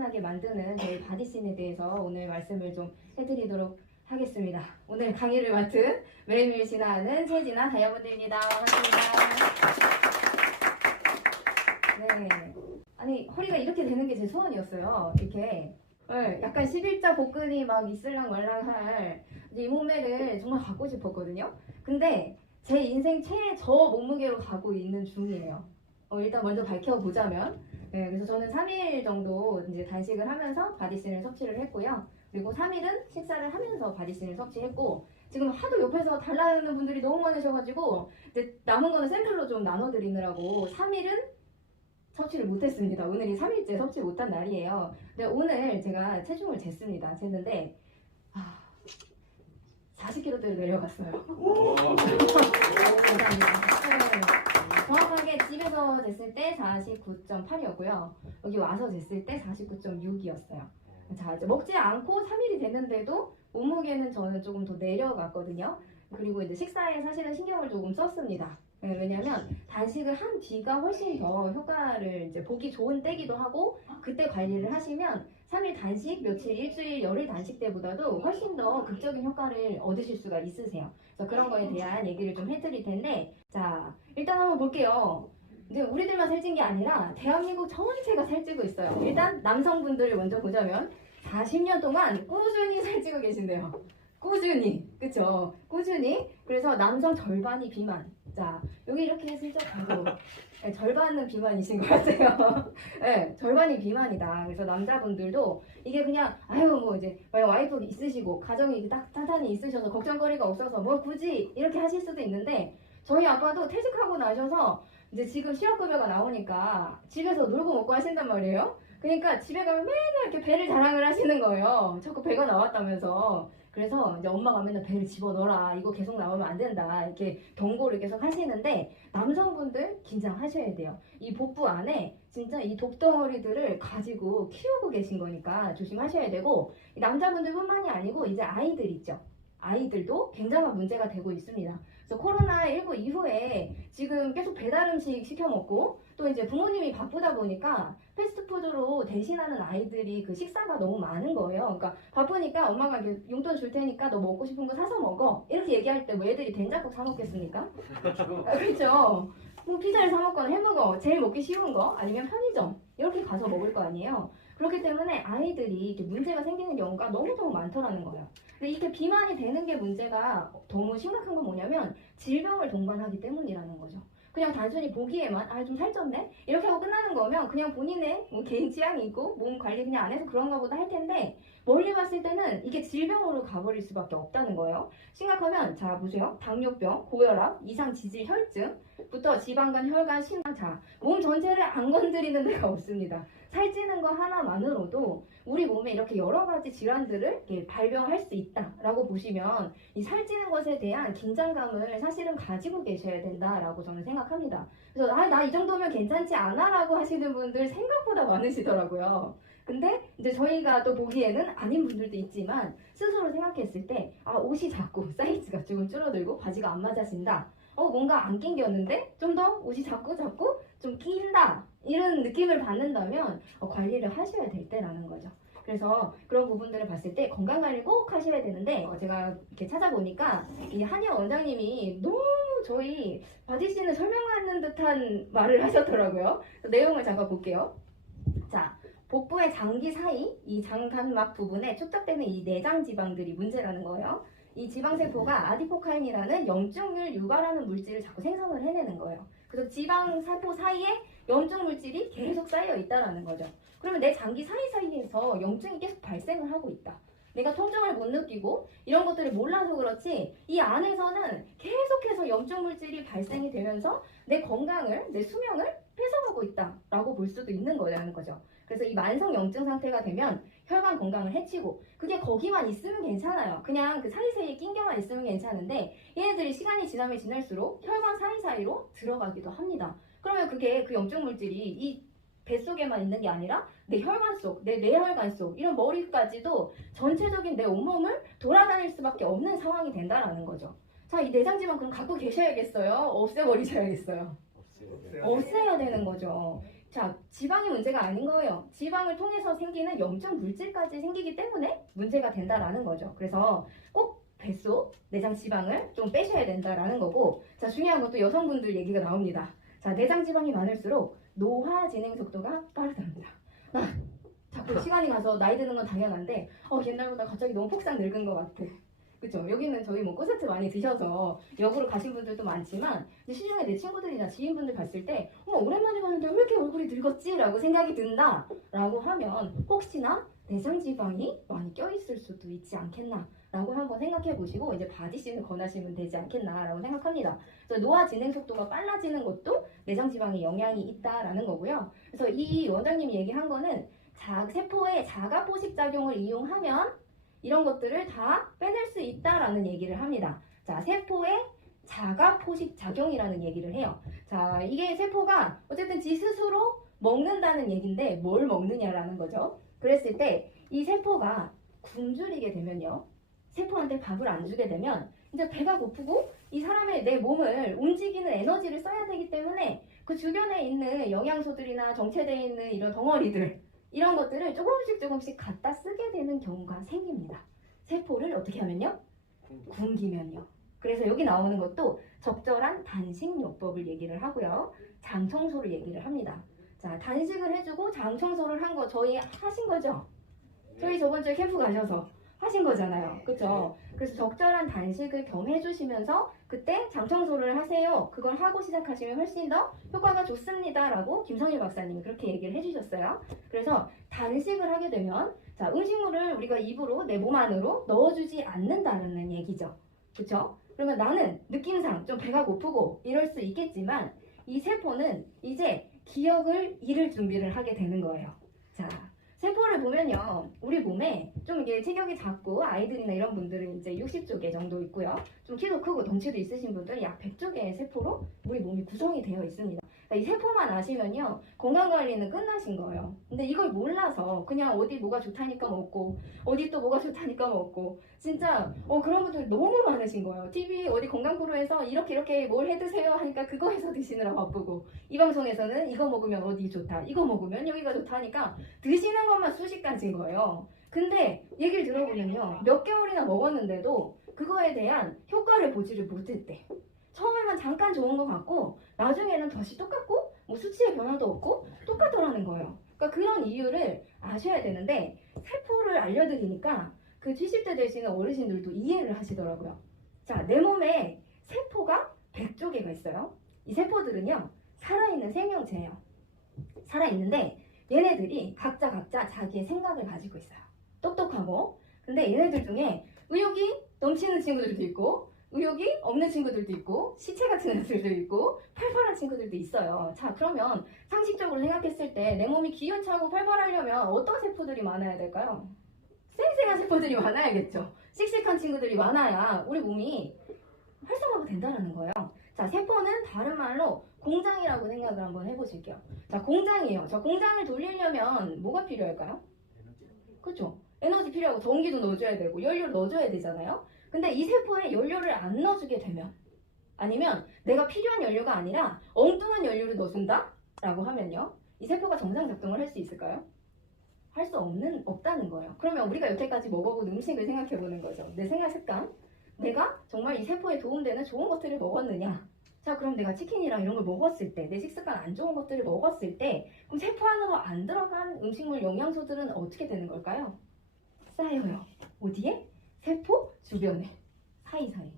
매일신하게 만드는 저희 바디씬에 대해서 오늘 말씀을 좀 해드리도록 하겠습니다. 오늘 강의를 맡은 매일매일 신화하는 최진아 다이아몬드입니다. 반갑습니다. 네. 아니 허리가 이렇게 되는 게 제 소원이었어요. 이렇게 약간 11자 복근이 막 있을랑 말랑할 이 몸매를 정말 갖고 싶었거든요. 근데 제 인생 최저 몸무게로 가고 있는 중이에요. 일단 먼저 밝혀보자면 그래서 저는 3일 정도 이제 단식을 하면서 바디씬을 섭취를 했고요. 그리고 3일은 식사를 하면서 바디씬을 섭취했고 지금 하도 옆에서 달라는 분들이 너무 많으셔가지고 이제 남은 거는 샘플로 좀 나눠드리느라고 3일은 섭취를 못했습니다. 오늘이 3일째 섭취 못한 날이에요. 근데 오늘 제가 체중을 쟀습니다. 쟀는데 40kg대로 내려갔어요. 감사합니다. 정확하게 집에서 쟀을 때 49.8이었고요. 여기 와서 쟀을 때 49.6이었어요. 자, 이제 먹지 않고 3일이 됐는데도 몸무게는 저는 조금 더 내려갔거든요. 그리고 이제 식사에 사실은 신경을 조금 썼습니다. 왜냐면 단식을 한 뒤가 훨씬 더 효과를 이제 보기 좋은 때기도 하고 그때 관리를 하시면 3일 단식, 며칠, 일주일, 열흘 단식 때보다도 훨씬 더 극적인 효과를 얻으실 수가 있으세요. 그래서 그런 거에 대한 얘기를 좀 해드릴 텐데 자, 일단 한번 볼게요. 이제 우리들만 살찐 게 아니라 대한민국 전체가 살찌고 있어요. 일단 남성분들을 먼저 보자면 40년 동안 꾸준히 살찌고 계신데요. 꾸준히, 그쵸? 꾸준히. 그래서 남성 절반이 비만. 자, 여기 이렇게 슬쩍 봐도 절반은 비만이신 것 같아요. 네, 절반이 비만이다. 그래서 남자분들도 이게 그냥 뭐 이제 와이프 있으시고 가정이 딱 탄탄히 있으셔서 걱정거리가 없어서 뭐 굳이 이렇게 하실 수도 있는데 저희 아빠도 퇴직하고 나셔서 이제 지금 실업급여가 나오니까 집에서 놀고 먹고 하신단 말이에요. 그러니까 집에 가면 맨날 이렇게 배를 자랑을 하시는 거예요. 자꾸 배가 나왔다면서. 그래서 이제 엄마가 맨날 배를 집어넣어라. 이거 계속 나오면 안 된다. 이렇게 경고를 계속 하시는데 남성분들 긴장하셔야 돼요. 이 복부 안에 진짜 이 독덩어리들을 가지고 키우고 계신 거니까 조심하셔야 되고 남자분들뿐만이 아니고 이제 아이들 있죠. 아이들도 굉장한 문제가 되고 있습니다. 그래서 코로나19 이후에 지금 계속 배달 음식 시켜 먹고 또 이제 부모님이 바쁘다 보니까 패스트푸드로 대신하는 아이들이 그 식사가 너무 많은 거예요. 그러니까 바쁘니까 엄마가 용돈 줄 테니까 너 먹고 싶은 거 사서 먹어. 이렇게 얘기할 때 뭐 애들이 된장국 사 먹겠습니까? 그렇죠. 뭐 피자를 사 먹거나 햄버거 제일 먹기 쉬운 거 아니면 편의점 이렇게 가서 먹을 거 아니에요. 그렇기 때문에 아이들이 이렇게 문제가 생기는 경우가 너무너무 많더라는 거예요. 근데 이렇게 비만이 되는 게 문제가 너무 심각한 건 뭐냐면 질병을 동반하기 때문이라는 거죠. 그냥 단순히 보기에만 좀 살쪘네? 이렇게 하고 끝나는 거면 그냥 본인의 뭐 개인 취향이 있고 몸 관리 그냥 안 해서 그런가 보다 할 텐데 멀리 봤을 때는 이게 질병으로 가버릴 수밖에 없다는 거예요. 심각하면 자 보세요. 당뇨병, 고혈압, 이상 지질 혈증부터 지방간, 혈관, 심장, 자 몸 전체를 안 건드리는 데가 없습니다. 살찌는 거 하나만으로도 우리 몸에 이렇게 여러 가지 질환들을 이렇게 발병할 수 있다라고 보시면 이 살찌는 것에 대한 긴장감을 사실은 가지고 계셔야 된다라고 저는 생각합니다. 그래서 나 이 정도면 괜찮지 않아 라고 하시는 분들 생각보다 많으시더라고요. 근데 이제 저희가 또 보기에는 아닌 분들도 있지만 스스로 생각했을 때 옷이 자꾸 사이즈가 조금 줄어들고 바지가 안 맞아진다. 뭔가 안 낑겼는데 좀 더 옷이 자꾸 좀 낀다. 이런 느낌을 받는다면 관리를 하셔야 될 때라는 거죠. 그래서 그런 부분들을 봤을 때 건강관리를 꼭 하셔야 되는데 제가 이렇게 찾아보니까 이 한의원 원장님이 너무 저희 바디씬을 설명하는 듯한 말을 하셨더라고요. 내용을 잠깐 볼게요. 자, 복부의 장기 사이 이 장간막 부분에 축적되는 이 내장 지방들이 문제라는 거예요. 이 지방세포가 아디포카인이라는 염증을 유발하는 물질을 자꾸 생성을 해내는 거예요. 그래서 지방세포 사이에 염증 물질이 계속 쌓여 있다는 거죠. 그러면 내 장기 사이사이에서 염증이 계속 발생을 하고 있다. 내가 통증을 못 느끼고 이런 것들을 몰라서 그렇지 이 안에서는 계속해서 염증 물질이 발생이 되면서 내 건강을, 내 수명을 뺏어가고 있다라고 볼 수도 있는 거라는 거죠. 그래서 이 만성 염증 상태가 되면 혈관 건강을 해치고 그게 거기만 있으면 괜찮아요. 그냥 그 사이사이에 낑겨만 있으면 괜찮은데 얘네들이 시간이 지나면 지날수록 혈관 사이사이로 들어가기도 합니다. 그러면 그게 그 염증 물질이 이 뱃속에만 있는 게 아니라 내 혈관 속, 내 뇌혈관 속 이런 머리까지도 전체적인 내 온몸을 돌아다닐 수밖에 없는 상황이 된다라는 거죠. 자, 이 내장지방 그럼 갖고 계셔야겠어요? 없애버리셔야겠어요? 없애야 되는 거죠. 자, 지방이 문제가 아닌 거예요. 지방을 통해서 생기는 염증 물질까지 생기기 때문에 문제가 된다라는 거죠. 그래서 꼭 뱃속 내장 지방을 좀 빼셔야 된다라는 거고, 자, 중요한 것도 여성분들 얘기가 나옵니다. 자, 내장 지방이 많을수록 노화 진행 속도가 빠르답니다. 자꾸 시간이 가서 나이 드는 건 당연한데, 옛날보다 갑자기 너무 폭삭 늙은 것 같아. 그쵸? 여기는 저희 뭐 코세트 많이 드셔서 역으로 가신 분들도 많지만, 시중에 내 친구들이나 지인분들 봤을 때, 오랜만에 봤는데 왜 이렇게 얼굴이 늙었지? 라고 생각이 든다 라고 하면 혹시나 내장지방이 많이 껴있을 수도 있지 않겠나 라고 한번 생각해 보시고 이제 바디씨를 권하시면 되지 않겠나 라고 생각합니다. 그래서 노화 진행 속도가 빨라지는 것도 내장지방에 영향이 있다라는 거고요. 그래서 이 원장님이 얘기한 거는 세포의 자가 포식 작용을 이용하면 이런 것들을 다 빼낼 수 있다라는 얘기를 합니다. 자, 세포의 자가 포식 작용이라는 얘기를 해요. 자, 이게 세포가 어쨌든 지 스스로 먹는다는 얘기인데 뭘 먹느냐라는 거죠. 그랬을 때 이 세포가 굶주리게 되면요. 세포한테 밥을 안 주게 되면 이제 배가 고프고 이 사람의 내 몸을 움직이는 에너지를 써야 되기 때문에 그 주변에 있는 영양소들이나 정체되어 있는 이런 덩어리들 이런 것들을 조금씩 갖다 쓰게 되는 경우가 생깁니다. 세포를 어떻게 하면요? 굶기면요. 그래서 여기 나오는 것도 적절한 단식요법을 얘기를 하고요. 장 청소를 얘기를 합니다. 자, 단식을 해주고 장 청소를 한 거 저희 하신 거죠? 저희 저번 주에 캠프 가셔서 하신 거잖아요. 그쵸? 그래서 적절한 단식을 겸해주시면서 그때 장 청소를 하세요. 그걸 하고 시작하시면 훨씬 더 효과가 좋습니다. 라고 김성일 박사님이 그렇게 얘기를 해주셨어요. 그래서 단식을 하게 되면 자, 음식물을 우리가 입으로 내 몸 안으로 넣어주지 않는다는 얘기죠. 그쵸? 그러면 나는 느낌상 좀 배가 고프고 이럴 수 있겠지만 이 세포는 이제 기억을 잃을 준비를 하게 되는 거예요. 자, 세포를 보면요, 우리 몸에 좀 이게 체격이 작고 아이들이나 이런 분들은 이제 60조 개 정도 있고요. 좀 키도 크고 덩치도 있으신 분들은 약 100조 개의 세포로 우리 몸이 구성이 되어 있습니다. 그러니까 이 세포만 아시면요, 건강관리는 끝나신 거예요. 근데 이걸 몰라서 그냥 어디 뭐가 좋다니까 먹고 어디 또 뭐가 좋다니까 먹고 진짜 그런 분들 너무 많으신 거예요. TV 어디 건강 프로에서 이렇게 뭘 해 드세요 하니까 그거에서 드시느라 바쁘고 이 방송에서는 이거 먹으면 어디 좋다 이거 먹으면 여기가 좋다 하니까 드시는 것만 수십 가지인 거예요. 근데 얘기를 들어보면요, 몇 개월이나 먹었는데도 그거에 대한 효과를 보지를 못했대. 처음에만 잠깐 좋은 것 같고 나중에는 다시 똑같고 뭐 수치의 변화도 없고 똑같더라는 거예요. 그러니까 그런 이유를 아셔야 되는데 세포를 알려드리니까 그 70대 되시는 어르신들도 이해를 하시더라고요. 자, 내 몸에 세포가 100조 개가 있어요. 이 세포들은요, 살아있는 생명체예요. 살아있는데 얘네들이 각자 자기의 생각을 가지고 있어요. 똑똑하고. 근데 얘네들 중에 의욕이 넘치는 친구들도 있고 의욕이 없는 친구들도 있고 시체 같은 애들도 있고 팔팔한 친구들도 있어요. 자, 그러면 상식적으로 생각했을 때 내 몸이 기운차고 팔팔하려면 어떤 세포들이 많아야 될까요? 쌩쌩한 세포들이 많아야겠죠. 씩씩한 친구들이 많아야 우리 몸이 활성화가 된다는 거예요. 자, 세포는 다른 말로 공장이라고 생각을 한번 해보실게요. 자, 공장이에요. 저 공장을 돌리려면 뭐가 필요할까요? 그렇죠? 에너지 필요하고 전기도 넣어줘야 되고 연료를 넣어줘야 되잖아요. 근데 이 세포에 연료를 안 넣어주게 되면 아니면 내가 필요한 연료가 아니라 엉뚱한 연료를 넣어준다? 라고 하면요, 이 세포가 정상 작동을 할 수 있을까요? 할 수 없다는 거예요. 그러면 우리가 여태까지 먹어본 음식을 생각해보는 거죠. 내 생활 습관, 내가 정말 이 세포에 도움되는 좋은 것들을 먹었느냐. 자, 그럼 내가 치킨이랑 이런 걸 먹었을 때, 내 식습관 안 좋은 것들을 먹었을 때 그럼 세포 안으로 안 들어간 음식물 영양소들은 어떻게 되는 걸까요? 쌓여요. 어디에? 세포 주변에. 사이사이.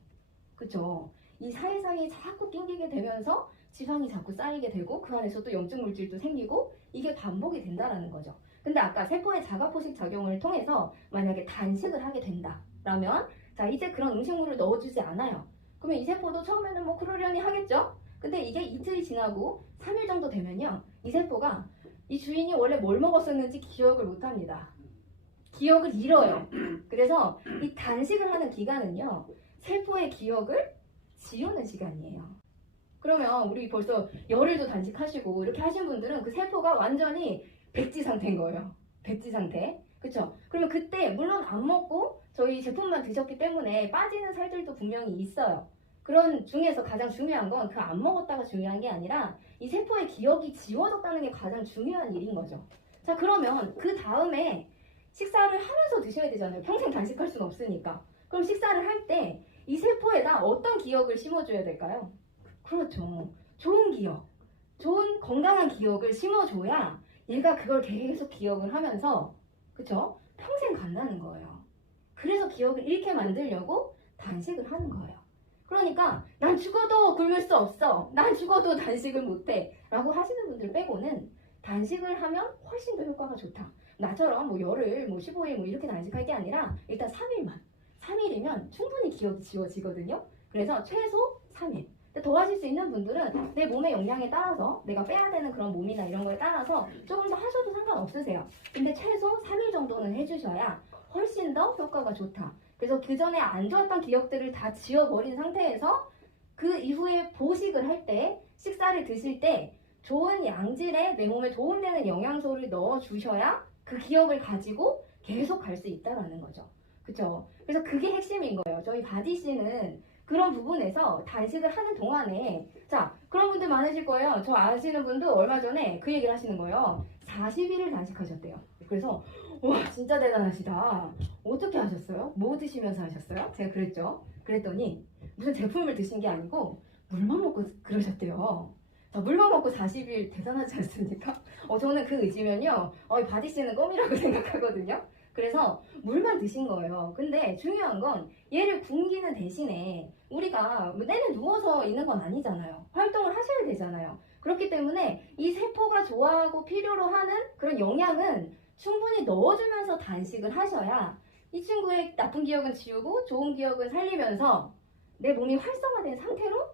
그쵸? 이 사이사이에 자꾸 낑기게 되면서 지방이 자꾸 쌓이게 되고 그 안에서 또 염증 물질도 생기고 이게 반복이 된다라는 거죠. 근데 아까 세포의 자가포식 작용을 통해서 만약에 단식을 하게 된다라면 자, 이제 그런 음식물을 넣어주지 않아요. 그러면 이 세포도 처음에는 뭐 그러려니 하겠죠? 근데 이게 이틀이 지나고 3일 정도 되면요, 이 세포가 이 주인이 원래 뭘 먹었었는지 기억을 못합니다. 기억을 잃어요. 그래서 이 단식을 하는 기간은요, 세포의 기억을 지우는 시간이에요. 그러면 우리 벌써 열흘도 단식하시고 이렇게 하신 분들은 그 세포가 완전히 백지 상태인 거예요. 백지 상태. 그쵸? 그러면 그때 물론 안 먹고 저희 제품만 드셨기 때문에 빠지는 살들도 분명히 있어요. 그런 중에서 가장 중요한 건 그 안 먹었다가 중요한 게 아니라 이 세포의 기억이 지워졌다는 게 가장 중요한 일인 거죠. 자, 그러면 그 다음에 식사를 하면서 드셔야 되잖아요. 평생 단식할 수는 없으니까. 그럼 식사를 할 때 이 세포에다 어떤 기억을 심어줘야 될까요? 그렇죠. 좋은 기억, 좋은 건강한 기억을 심어줘야 얘가 그걸 계속 기억을 하면서, 그쵸? 평생 간다는 거예요. 그래서 기억을 잃게 만들려고 단식을 하는 거예요. 그러니까 난 죽어도 굶을 수 없어, 난 죽어도 단식을 못해 라고 하시는 분들 빼고는 단식을 하면 훨씬 더 효과가 좋다. 나처럼 뭐 열흘, 뭐 15일 뭐 이렇게 단식할 게 아니라 일단 3일이면 충분히 기억이 지워지거든요. 그래서 최소 3일. 더 하실 수 있는 분들은 내 몸의 역량에 따라서, 내가 빼야 되는 그런 몸이나 이런 거에 따라서 조금 더 하셔도 상관없으세요. 근데 최소 3일 정도는 해주셔야 훨씬 더 효과가 좋다. 그래서 그 전에 안 좋았던 기억들을 다 지워버린 상태에서 그 이후에 보식을 할 때, 식사를 드실 때 좋은 양질의 내 몸에 도움되는 영양소를 넣어주셔야 그 기억을 가지고 계속 갈 수 있다라는 거죠. 그쵸? 그래서 그게 핵심인 거예요. 저희 바디씨는 그런 부분에서 단식을 하는 동안에, 자, 그런 분들 많으실 거예요. 저 아시는 분도 얼마 전에 그 얘기를 하시는 거예요. 40일을 단식하셨대요. 그래서 와, 진짜 대단하시다. 어떻게 하셨어요? 뭐 드시면서 하셨어요? 제가 그랬더니 무슨 제품을 드신 게 아니고 물만 먹고 그러셨대요. 자, 물만 먹고 40일 대단하지 않습니까? 저는 그 의지면요, 이 바디씨는 껌이라고 생각하거든요. 그래서 물만 드신 거예요. 근데 중요한 건 얘를 굶기는 대신에 우리가 내내 누워서 있는 건 아니잖아요. 활동을 하셔야 되잖아요. 그렇기 때문에 이 세포가 좋아하고 필요로 하는 그런 영양은 충분히 넣어주면서 단식을 하셔야 이 친구의 나쁜 기억은 지우고 좋은 기억은 살리면서 내 몸이 활성화된 상태로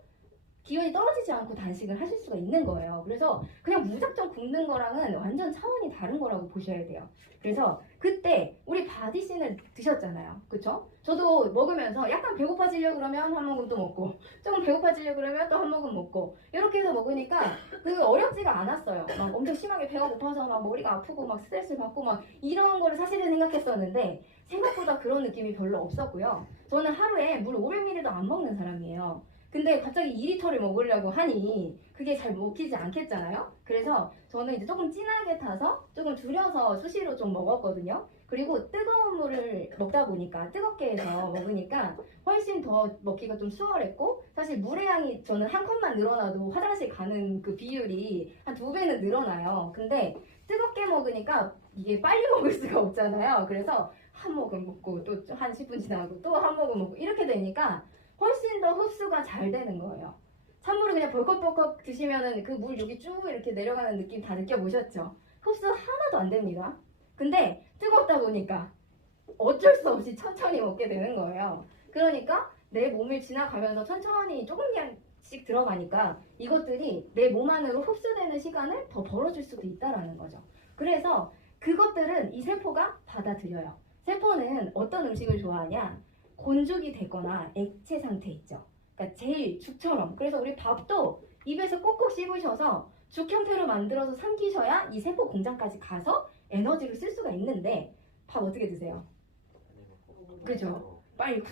기운이 떨어지지 않고 단식을 하실 수가 있는 거예요. 그래서 그냥 무작정 굶는 거랑은 완전 차원이 다른 거라고 보셔야 돼요. 그래서 그때 우리 바디씬을 드셨잖아요. 그쵸? 저도 먹으면서 약간 배고파지려고 그러면 한 모금 또 먹고, 조금 배고파지려고 그러면 또 한 모금 먹고, 이렇게 해서 먹으니까 그 어렵지가 않았어요. 막 엄청 심하게 배가 고파서 막 머리가 아프고 막 스트레스 받고 막 이런 거를 사실은 생각했었는데 생각보다 그런 느낌이 별로 없었고요. 저는 하루에 물 500ml도 안 먹는 사람이에요. 근데 갑자기 2리터를 먹으려고 하니 그게 잘 먹히지 않겠잖아요. 그래서 저는 이제 조금 진하게 타서 조금 줄여서 수시로 좀 먹었거든요. 그리고 뜨거운 물을 먹다 보니까, 뜨겁게 해서 먹으니까 훨씬 더 먹기가 좀 수월했고, 사실 물의 양이 저는 한 컵만 늘어나도 화장실 가는 그 비율이 한 2배는 늘어나요. 근데 뜨겁게 먹으니까 이게 빨리 먹을 수가 없잖아요. 그래서 한 모금 먹고 또 한 10분 지나고 또 한 모금 먹고 이렇게 되니까 훨씬 더 흡수가 잘 되는 거예요. 찬물을 그냥 벌컥벌컥 드시면은 그 물 여기 쭉 이렇게 내려가는 느낌 다 느껴보셨죠? 흡수 하나도 안 됩니다. 근데 뜨겁다 보니까 어쩔 수 없이 천천히 먹게 되는 거예요. 그러니까 내 몸을 지나가면서 천천히 조금씩 들어가니까 이것들이 내 몸 안으로 흡수되는 시간을 더 벌어줄 수도 있다라는 거죠. 그래서 그것들은 이 세포가 받아들여요. 세포는 어떤 음식을 좋아하냐? 곤죽이 되거나 액체 상태 있죠. 그러니까 제일 죽처럼. 그래서 우리 밥도 입에서 꼭꼭 씹으셔서 죽 형태로 만들어서 삼키셔야 이 세포 공장까지 가서 에너지를 쓸 수가 있는데, 밥 어떻게 드세요? 그죠? 빨리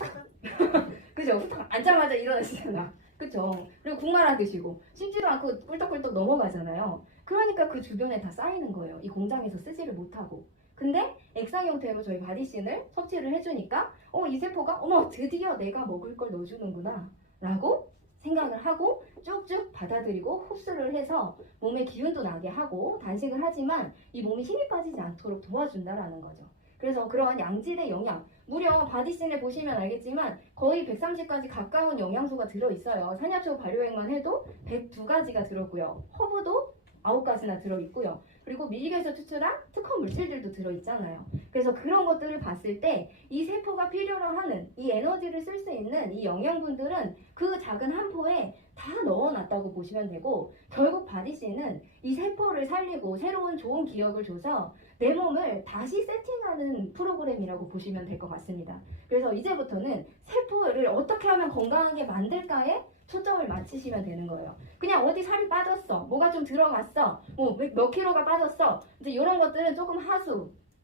그죠? 후딱 앉자마자 일어나시잖아. 그죠? 그리고 국 말아 드시고 씹지도 않고 꿀떡꿀떡 넘어가잖아요. 그러니까 그 주변에 다 쌓이는 거예요. 이 공장에서 쓰지를 못하고. 근데 액상 형태로 저희 바디씬을 섭취를 해주니까 이 세포가 어머 드디어 내가 먹을 걸 넣어주는구나 라고 생각을 하고 쭉쭉 받아들이고 흡수를 해서 몸에 기운도 나게 하고 단식을 하지만 이 몸이 힘이 빠지지 않도록 도와준다라는 거죠. 그래서 그런 양질의 영양, 무려 바디씬을 보시면 알겠지만 거의 130가지 가까운 영양소가 들어있어요. 산야초 발효액만 해도 102가지가 들었고요. 허브도 9가지나 들어있고요. 그리고 밀리에서 추출한 특허 물질들도 들어있잖아요. 그래서 그런 것들을 봤을 때 이 세포가 필요로 하는 이 에너지를 쓸 수 있는 이 영양분들은 그 작은 한 포에 다 넣어놨다고 보시면 되고, 결국 바디씨는 이 세포를 살리고 새로운 좋은 기억을 줘서 내 몸을 다시 세팅하는 프로그램이라고 보시면 될 것 같습니다. 그래서 이제부터는 세포를 어떻게 하면 건강하게 만들까에 초점을 맞추시면 되는 거예요. 그냥 어디 살이 빠졌어, 뭐가 좀 들어갔어, 뭐 몇 킬로가 빠졌어, 이제 이런 것들은 조금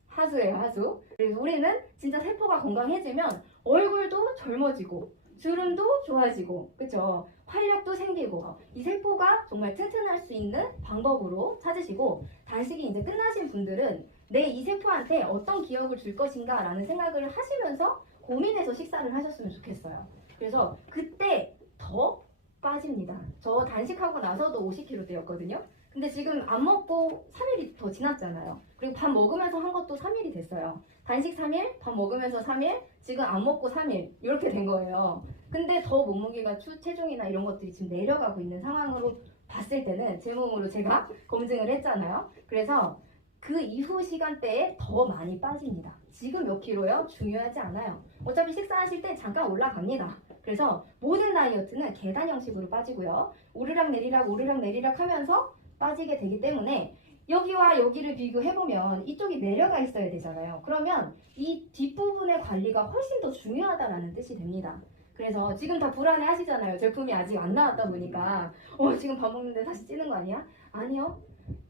하수예요, 하수. 그래서 우리는 진짜 세포가 건강해지면 얼굴도 젊어지고 주름도 좋아지고, 그쵸? 활력도 생기고, 이 세포가 정말 튼튼할 수 있는 방법으로 찾으시고, 단식이 이제 끝나신 분들은 내 이 세포한테 어떤 기억을 줄 것인가 라는 생각을 하시면서 고민해서 식사를 하셨으면 좋겠어요. 그래서 그때 더 빠집니다. 저 단식하고 나서도 50kg 되었거든요. 근데 지금 안 먹고 3일이 더 지났잖아요. 그리고 밥 먹으면서 한 것도 3일이 됐어요. 단식 3일, 밥 먹으면서 3일, 지금 안 먹고 3일 이렇게 된 거예요. 근데 더 몸무게가 체중이나 이런 것들이 지금 내려가고 있는 상황으로 봤을 때는 제 몸으로 제가 검증을 했잖아요. 그래서 그 이후 시간대에 더 많이 빠집니다. 지금 몇 킬로요? 중요하지 않아요. 어차피 식사하실 때 잠깐 올라갑니다. 그래서 모든 다이어트는 계단 형식으로 빠지고요. 오르락 내리락 하면서 빠지게 되기 때문에 여기와 여기를 비교해보면 이쪽이 내려가 있어야 되잖아요. 그러면 이 뒷부분의 관리가 훨씬 더 중요하다는 뜻이 됩니다. 그래서 지금 다 불안해 하시잖아요. 제품이 아직 안 나왔다 보니까 지금 밥 먹는데 다시 찌는 거 아니야? 아니요.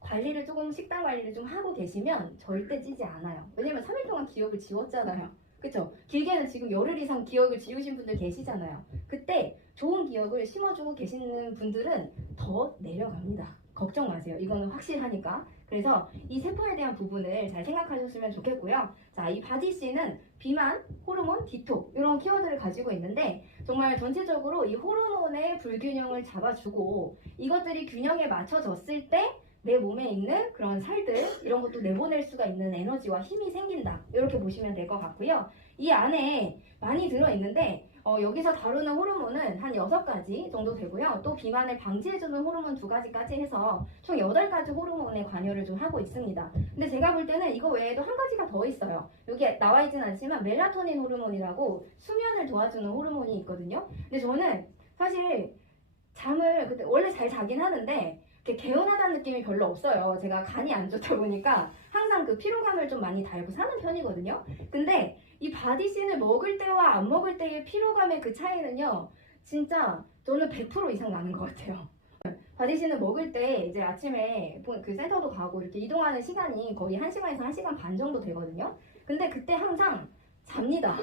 관리를 조금 식단 관리를 좀 하고 계시면 절대 찌지 않아요. 왜냐면 3일 동안 기억을 지웠잖아요. 그쵸? 길게는 지금 열흘 이상 기억을 지우신 분들 계시잖아요. 그때 좋은 기억을 심어주고 계시는 분들은 더 내려갑니다. 걱정 마세요. 이거는 확실하니까. 그래서 이 세포에 대한 부분을 잘 생각하셨으면 좋겠고요. 자, 이 바디씨는 비만, 호르몬, 디톡 이런 키워드를 가지고 있는데 정말 전체적으로 이 호르몬의 불균형을 잡아주고 이것들이 균형에 맞춰졌을 때 내 몸에 있는 그런 살들 이런 것도 내보낼 수가 있는 에너지와 힘이 생긴다. 이렇게 보시면 될 것 같고요. 이 안에 많이 들어있는데 여기서 다루는 호르몬은 한 6가지 정도 되고요. 또 비만을 방지해주는 호르몬 2가지까지 해서 총 8가지 호르몬에 관여를 좀 하고 있습니다. 근데 제가 볼 때는 이거 외에도 한 가지가 더 있어요. 여기에 나와 있진 않지만 멜라토닌 호르몬이라고 수면을 도와주는 호르몬이 있거든요. 근데 저는 사실 잠을 그때 원래 잘 자긴 하는데 이렇게 개운하다는 느낌이 별로 없어요. 제가 간이 안 좋다 보니까 항상 그 피로감을 좀 많이 달고 사는 편이거든요. 근데 이 바디신을 먹을 때와 안 먹을 때의 피로감의 그 차이는요, 진짜 저는 100% 이상 나는 것 같아요. 바디신을 먹을 때 이제 아침에 그 센터도 가고 이렇게 이동하는 시간이 거의 1시간에서 1시간 반 정도 되거든요. 근데 그때 항상 잡니다.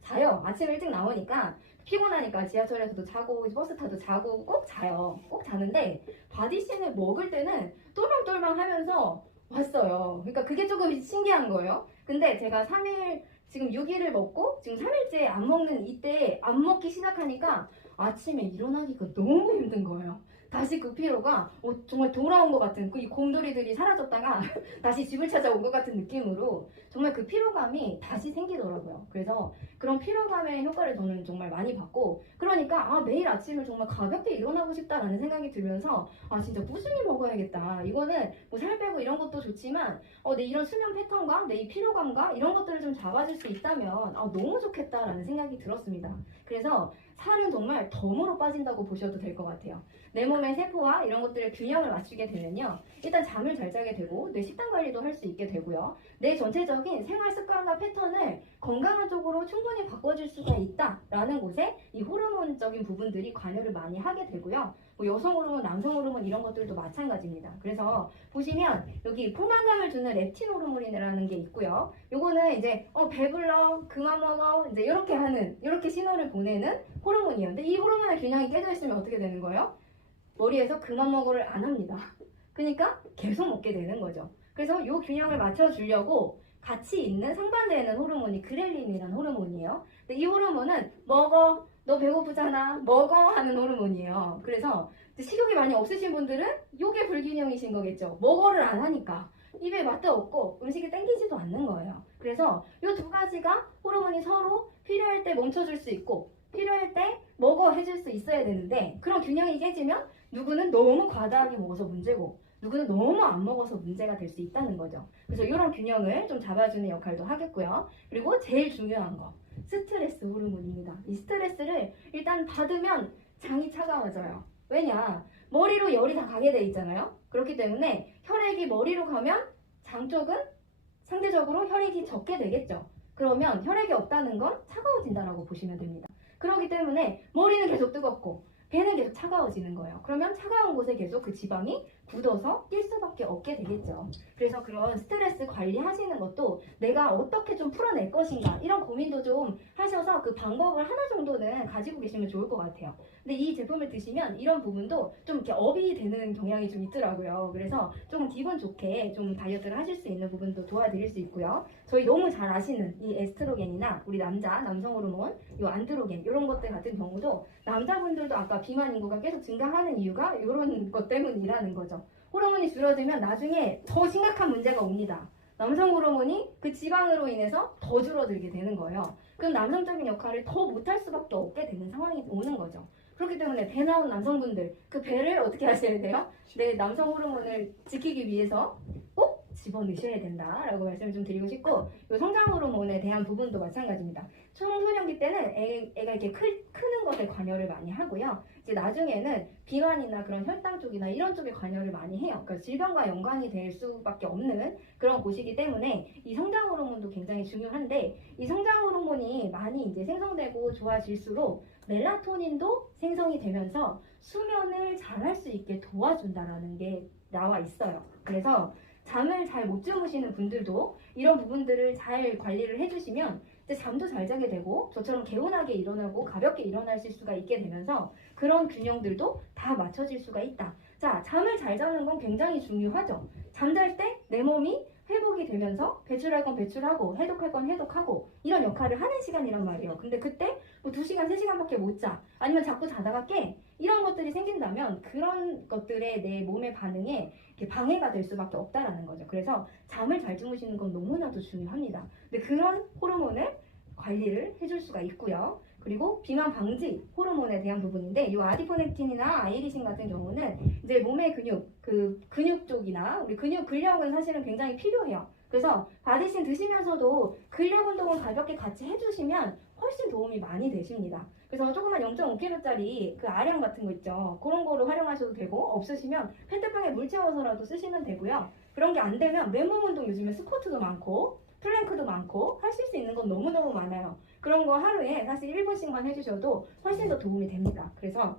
자요. 아침에 일찍 나오니까 피곤하니까 지하철에서도 자고 버스 타도 자고 꼭 자요. 꼭 자는데 바디신을 먹을 때는 똘망똘망 하면서 왔어요. 그러니까 그게 조금 신기한 거예요. 근데 제가 3일 지금 6일을 먹고 지금 3일째 안 먹는 이때 안 먹기 시작하니까 아침에 일어나기가 너무 힘든 거예요. 다시 그 피로가 정말 돌아온 것 같은 그 이 곰돌이들이 사라졌다가 다시 집을 찾아온 것 같은 느낌으로 정말 그 피로감이 다시 생기더라고요. 그래서 그런 피로감의 효과를 저는 정말 많이 받고 그러니까 매일 아침을 정말 가볍게 일어나고 싶다라는 생각이 들면서 진짜 꾸준히 먹어야겠다. 이거는 뭐 살 빼고 이런 것도 좋지만 내 이런 수면 패턴과 내 이 피로감과 이런 것들을 좀 잡아줄 수 있다면 너무 좋겠다라는 생각이 들었습니다. 그래서 살은 정말 덤으로 빠진다고 보셔도 될 것 같아요. 내 몸의 세포와 이런 것들의 균형을 맞추게 되면요. 일단 잠을 잘 자게 되고 내 식단 관리도 할 수 있게 되고요. 내 전체적인 생활 습관과 패턴을 건강한 쪽으로 충분히 바꿔줄 수가 있다라는 곳에 이 호르몬적인 부분들이 관여를 많이 하게 되고요. 뭐 여성 호르몬, 남성 호르몬 이런 것들도 마찬가지입니다. 그래서 보시면 여기 포만감을 주는 렙틴 호르몬이라는 게 있고요. 요거는 이제 배불러, 그만 먹어, 이제 이렇게 신호를 보내는 호르몬이에요. 근데 이 호르몬의 균형이 깨져 있으면 어떻게 되는 거예요? 머리에서 그만 먹어를 안 합니다. 그러니까 계속 먹게 되는 거죠. 그래서 이 균형을 맞춰주려고 같이 있는 상반되는 호르몬이 그렐린이라는 호르몬이에요. 근데 이 호르몬은 먹어, 너 배고프잖아, 먹어 하는 호르몬이에요. 그래서 식욕이 많이 없으신 분들은 이게 불균형이신 거겠죠. 먹어를 안 하니까 입에 맛도 없고 음식이 땡기지도 않는 거예요. 그래서 이 2가지가 호르몬이 서로 필요할 때 멈춰줄 수 있고 필요할 때 먹어 해줄 수 있어야 되는데 그런 균형이 깨지면 누구는 너무 과다하게 먹어서 문제고 누구는 너무 안 먹어서 문제가 될 수 있다는 거죠. 그래서 이런 균형을 좀 잡아주는 역할도 하겠고요. 그리고 제일 중요한 거 스트레스 호르몬입니다. 이 스트레스를 일단 받으면 장이 차가워져요. 왜냐? 머리로 열이 다 가게 돼 있잖아요. 그렇기 때문에 혈액이 머리로 가면 장 쪽은 상대적으로 혈액이 적게 되겠죠. 그러면 혈액이 없다는 건 차가워진다라고 보시면 됩니다. 그렇기 때문에 머리는 계속 뜨겁고 배는 계속 차가워지는 거예요. 그러면 차가운 곳에 계속 그 지방이 굳어서 뛸 수밖에 없게 되겠죠. 그래서 그런 스트레스 관리하시는 것도 내가 어떻게 좀 풀어낼 것인가 이런 고민도 좀 하셔서 그 방법을 하나 정도는 가지고 계시면 좋을 것 같아요. 근데 이 제품을 드시면 이런 부분도 좀 이렇게 업이 되는 경향이 좀 있더라고요. 그래서 좀 기분 좋게 좀 다이어트를 하실 수 있는 부분도 도와드릴 수 있고요. 저희 너무 잘 아시는 이 에스트로겐이나 우리 남성 호르몬, 이 안드로겐 이런 것들 같은 경우도 남자분들도 아까 비만 인구가 계속 증가하는 이유가 이런 것 때문이라는 거죠. 호르몬이 줄어들면 나중에 더 심각한 문제가 옵니다. 남성 호르몬이 그 지방으로 인해서 더 줄어들게 되는 거예요. 그럼 남성적인 역할을 더 못할 수밖에 없게 되는 상황이 오는 거죠. 그렇기 때문에 배 나온 남성분들 그 배를 어떻게 하셔야 돼요? 내 남성 호르몬을 지키기 위해서 꼭 집어넣으셔야 된다라고 말씀을 좀 드리고 싶고, 이 성장 호르몬에 대한 부분도 마찬가지입니다. 청소년기 때는 애가 이렇게 크는 것에 관여를 많이 하고요. 이제 나중에는 비만이나 그런 혈당 쪽이나 이런 쪽에 관여를 많이 해요. 그러니까 질병과 연관이 될 수밖에 없는 그런 곳이기 때문에 이 성장 호르몬도 굉장히 중요한데, 이 성장 호르몬이 많이 이제 생성되고 좋아질수록 멜라토닌도 생성이 되면서 수면을 잘 할 수 있게 도와준다라는 게 나와 있어요. 그래서 잠을 잘 못 주무시는 분들도 이런 부분들을 잘 관리를 해주시면 이제 잠도 잘 자게 되고 저처럼 개운하게 일어나고 가볍게 일어나실 수가 있게 되면서 그런 균형들도 다 맞춰질 수가 있다. 자, 잠을 잘 자는 건 굉장히 중요하죠. 잠잘 때 내 몸이 회복이 되면서 배출할 건 배출하고 해독할 건 해독하고 이런 역할을 하는 시간이란 말이에요. 근데 그때 뭐 2시간, 3시간밖에 못 자. 아니면 자꾸 자다가 깨. 이런 것들이 생긴다면 그런 것들에 내 몸의 반응에 이렇게 방해가 될 수밖에 없다라는 거죠. 그래서 잠을 잘 주무시는 건 너무나도 중요합니다. 근데 그런 호르몬을 관리를 해줄 수가 있고요. 그리고 비만 방지 호르몬에 대한 부분인데, 이 아디포넥틴이나 아이리신 같은 경우는 이제 몸의 근육 쪽이나 우리 근력은 사실은 굉장히 필요해요. 그래서 바디신 드시면서도 근력 운동을 가볍게 같이 해주시면 훨씬 도움이 많이 되십니다. 그래서 조그만 0.5kg짜리 그 아령 같은 거 있죠. 그런 거로 활용하셔도 되고, 없으시면 페트병에 물 채워서라도 쓰시면 되고요. 그런 게 안 되면 맨몸 운동, 요즘에 스쿼트도 많고 플랭크도 많고 하실 수 있는 건 너무너무 많아요. 그런 거 하루에 사실 1분씩만 해주셔도 훨씬 더 도움이 됩니다. 그래서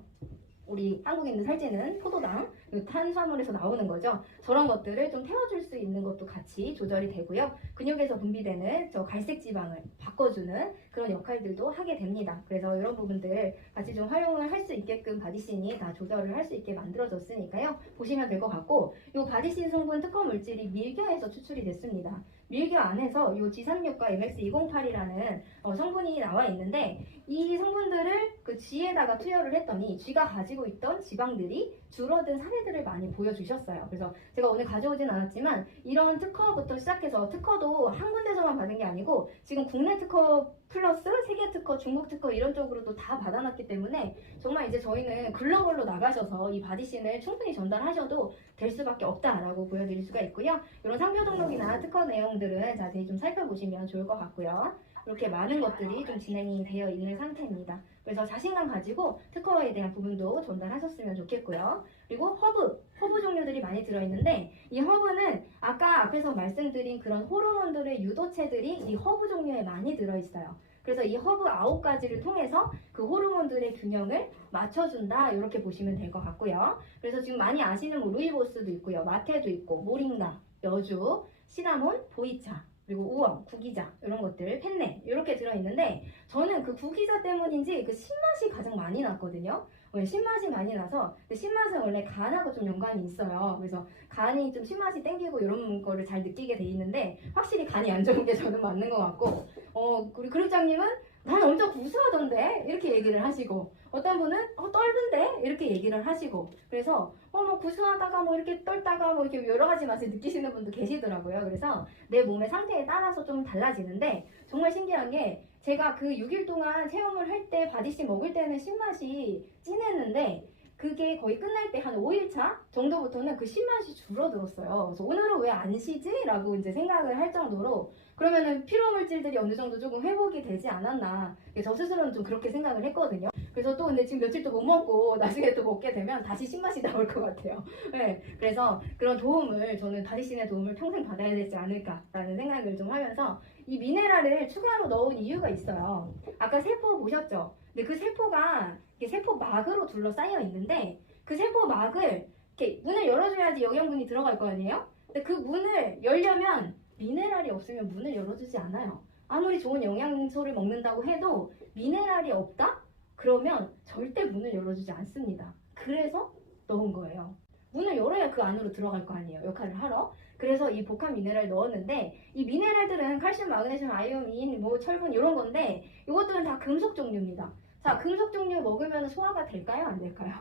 우리 한국인들 살찌는 포도당, 탄수화물에서 나오는 거죠. 저런 것들을 좀 태워줄 수 있는 것도 같이 조절이 되고요. 근육에서 분비되는 저 갈색 지방을 바꿔주는 그런 역할들도 하게 됩니다. 그래서 이런 부분들 같이 좀 활용을 할 수 있게끔 바디신이 다 조절을 할 수 있게 만들어졌으니까요. 보시면 될 것 같고, 이 바디신 성분 특허 물질이 밀겨에서 추출이 됐습니다. 밀겨 안에서 이 G36과 MX208이라는 성분이 나와 있는데, 이 성분들을 그 G에다가 투여를 했더니 G가 가지고 있던 지방들이 줄어든 사례들을 많이 보여주셨어요. 그래서 제가 오늘 가져오진 않았지만 이런 특허부터 시작해서, 특허도 한 군데서만 받은 게 아니고 지금 국내 특허 플러스 세계 특허, 중국 특허 이런 쪽으로도 다 받아놨기 때문에 정말 이제 저희는 글로벌로 나가셔서 이 바디신을 충분히 전달하셔도 될 수밖에 없다라고 보여드릴 수가 있고요. 이런 상표 등록이나 특허 내용들은 자세히 좀 살펴보시면 좋을 것 같고요. 이렇게 많은 것들이 좀 진행이 되어 있는 상태입니다. 그래서 자신감 가지고 특허에 대한 부분도 전달하셨으면 좋겠고요. 그리고 허브 종류들이 많이 들어있는데, 이 허브는 아까 앞에서 말씀드린 그런 호르몬들의 유도체들이 이 허브 종류에 많이 들어있어요. 그래서 이 허브 9가지를 통해서 그 호르몬들의 균형을 맞춰준다, 이렇게 보시면 될 것 같고요. 그래서 지금 많이 아시는 뭐 루이보스도 있고요, 마테도 있고, 모링가, 여주, 시나몬, 보이차, 그리고 우엉, 구기자 이런 것들, 펜네 이렇게 들어있는데, 저는 그 구기자 때문인지 그 신맛이 가장 많이 났거든요. 신맛이 많이 나서, 근데 신맛은 원래 간하고 좀 연관이 있어요. 그래서 간이 좀 신맛이 땡기고 이런 거를 잘 느끼게 돼 있는데, 확실히 간이 안 좋은 게 저는 맞는 것 같고, 우리 그룹장님은 난 엄청 구수하던데 이렇게 얘기를 하시고, 어떤 분은 떫은데 이렇게 얘기를 하시고, 그래서 뭐 구수하다가 뭐 이렇게 떫다가 뭐 이렇게 여러 가지 맛을 느끼시는 분도 계시더라고요. 그래서 내 몸의 상태에 따라서 좀 달라지는데, 정말 신기한 게 제가 그 6일 동안 체험을 할 때 바디신 먹을 때는 신맛이 진했는데, 그게 거의 끝날 때 한 5일차 정도부터는 그 신맛이 줄어들었어요. 그래서 오늘은 왜 안 쉬지? 라고 이제 생각을 할 정도로, 그러면은 피로물질들이 어느 정도 조금 회복이 되지 않았나, 저 스스로는 좀 그렇게 생각을 했거든요. 그래서 또 근데 지금 며칠 또 못 먹고 나중에 또 먹게 되면 다시 신맛이 나올 것 같아요. 네, 그래서 그런 도움을, 저는 바디신의 도움을 평생 받아야 되지 않을까라는 생각을 좀 하면서 이 미네랄을 추가로 넣은 이유가 있어요. 아까 세포 보셨죠? 근데 그 세포가 이게 세포막으로 둘러싸여 있는데, 그 세포막을 이렇게 문을 열어줘야지 영양분이 들어갈 거 아니에요? 근데 그 문을 열려면 미네랄이 없으면 문을 열어주지 않아요. 아무리 좋은 영양소를 먹는다고 해도 미네랄이 없다? 그러면 절대 문을 열어주지 않습니다. 그래서 넣은 거예요. 문을 열어야 그 안으로 들어갈 거 아니에요. 역할을 하러. 그래서 이 복합 미네랄 넣었는데 이 미네랄들은 칼슘, 마그네슘, 아이오민, 뭐 철분 이런 건데 이것들은 다 금속 종류입니다. 자, 금속 종류 먹으면 소화가 될까요? 안 될까요?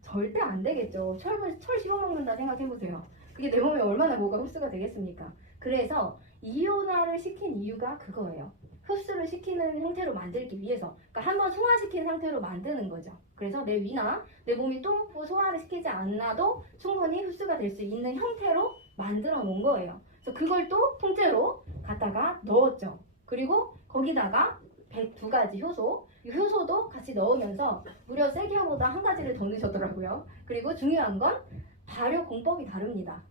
절대 안 되겠죠. 철 씹어 먹는다 생각해보세요. 그게 내 몸에 얼마나 뭐가 흡수가 되겠습니까? 그래서 이온화를 시킨 이유가 그거예요. 흡수를 시키는 형태로 만들기 위해서. 그러니까 한번 소화시킨 상태로 만드는 거죠. 그래서 내 위나 내 몸이 또 소화를 시키지 않아도 충분히 흡수가 될 수 있는 형태로 만들어 놓은 거예요. 그래서 그걸 또 통째로 갖다가 넣었죠. 그리고 거기다가 102가지 효소, 이 효소도 같이 넣으면서 무려 세기어보다 한 가지를 더 넣으셨더라고요. 그리고 중요한 건 발효 공법이 다릅니다.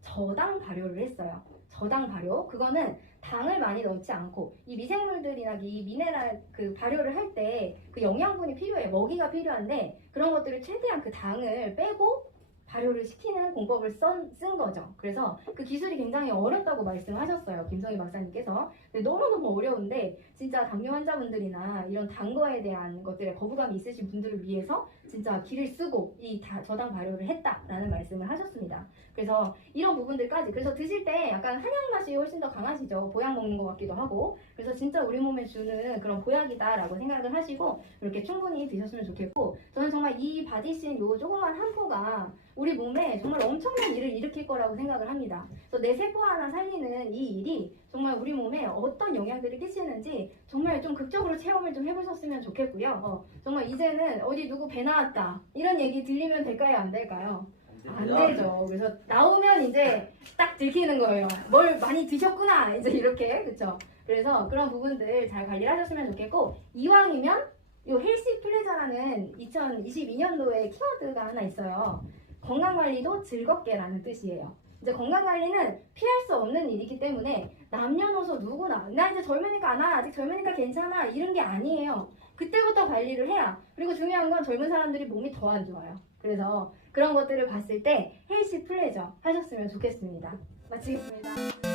저당 발효를 했어요. 저당 발효, 그거는 당을 많이 넣지 않고 이 미생물들이나 이 미네랄 그 발효를 할 때 그 영양분이 필요해요. 먹이가 필요한데 그런 것들을 최대한 그 당을 빼고 발효를 시키는 공법을 쓴 거죠. 그래서 그 기술이 굉장히 어렵다고 말씀하셨어요. 김성희 박사님께서. 근데 너무너무 어려운데 진짜 당뇨 환자분들이나 이런 단 거에 대한 것들에 거부감이 있으신 분들을 위해서 진짜 기를 쓰고 이 저당 발효를 했다라는 말씀을 하셨습니다. 그래서 이런 부분들까지, 그래서 드실 때 약간 한약 맛이 훨씬 더 강하시죠. 보약 먹는 것 같기도 하고. 그래서 진짜 우리 몸에 주는 그런 보약이다라고 생각을 하시고 이렇게 충분히 드셨으면 좋겠고, 저는 정말 이 바디씬 요 조그만 한 포가 우리 몸에 정말 엄청난 일을 일으킬 거라고 생각을 합니다. 그래서 내 세포 하나 살리는 이 일이 정말 우리 몸에 어떤 영향들을 끼치는지 정말 좀 극적으로 체험을 좀 해보셨으면 좋겠고요. 정말 이제는 어디 누구 배 나왔다 이런 얘기 들리면 될까요? 안 될까요? 안 되죠. 그래서 나오면 이제 딱 들키는 거예요. 뭘 많이 드셨구나 이제 이렇게, 그쵸? 그래서 그런 부분들 잘 관리를 하셨으면 좋겠고, 이왕이면 요 헬시 플레저라는 2022년도에 키워드가 하나 있어요. 건강관리도 즐겁게라는 뜻이에요. 이제 건강관리는 피할 수 없는 일이기 때문에 남녀노소 누구나 나 이제 젊으니까 안 와, 아직 젊으니까 괜찮아 이런 게 아니에요. 그때부터 관리를 해야. 그리고 중요한 건 젊은 사람들이 몸이 더 안 좋아요. 그래서 그런 것들을 봤을 때 헬시 플레저 하셨으면 좋겠습니다. 마치겠습니다.